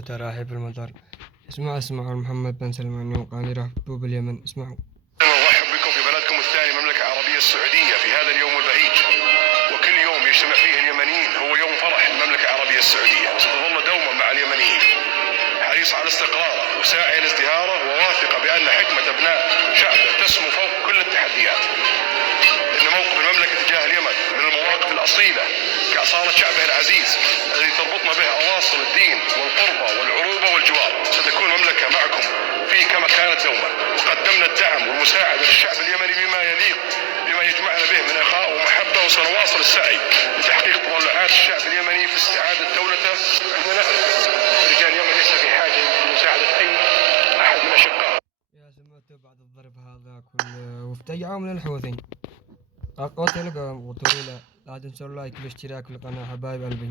تراحي في المطار. اسمع محمد بن سلمان يوقعني يرحبوا باليمن. اسمعوا. نرحب بكم في بلدكم الثاني المملكة العربية السعودية في هذا اليوم البهيج، وكل يوم يجتمع فيه اليمنيين هو يوم فرح المملكة العربية السعودية، وستظل دوما مع اليمنيين حريصة على استقراره وساعي لازدهاره، وواثقة بأن حكمة أبناء شعبه تسمو فوق كل التحديات. إن موقف المملكة تجاه اليمن من المواقف الأصيلة كأصالة شعبه العزيز الذي تربطنا به أواصر الدين والقربة والعروبة والجوار. ستكون المملكة معكم فيه كما كانت دوما، وقدمنا الدعم والمساعدة للشعب اليمني بما يليق بما يجمعنا به من إخاء ومحبة، وسنواصل السعي لتحقيق تطلعات الشعب اليمني في استعادة دولته. عندنا رجال اليمن ليس في حاجة لمساعدة أي أحد من أشقائه. يا سمعتوا بعد الضرب هذا كله وافتجعوا من الحوثي. أقاتلكم وطولة. لا تنسوا اللايك والاشتراك في القناة حبايب قلبي.